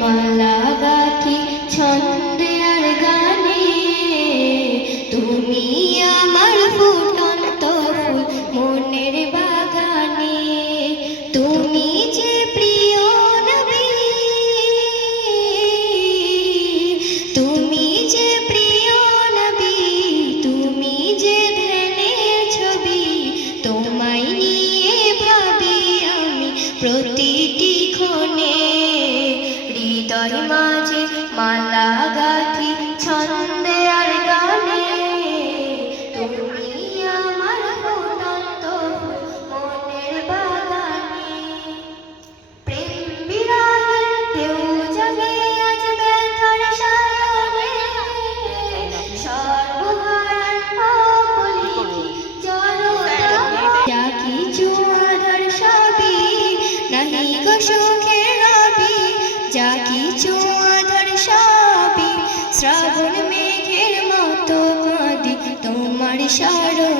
মালা গাঁথি ছন্দে আর গানে, তুমি আমার ফুটন্ত ফুল মনের বাগানে। তুমি যে প্রিয় নবী, তুমি যে প্রিয় নবী, তুমি যে ধ্যানের ছবি, তোমায় নিয়ে ভাবি আমি প্রতিটি ক্ষণে। হৃদয় মাঝে মালা গাঁথি ছন্দে আর গানে, তুমি আমার ফুটন্ত ফুল মনের বাগানে। প্রেম বিরাগের ঢেউ জাগে আজ ব্যথার সাগরে, সর্বহারার অবলিখি জড়তায়। যা কিছু আধার সবই নাহি গো সুখের রবি, যা কিছু আধার সবই শ্রাবণ মেঘের মতো কাঁদি তোমার স্মরণে।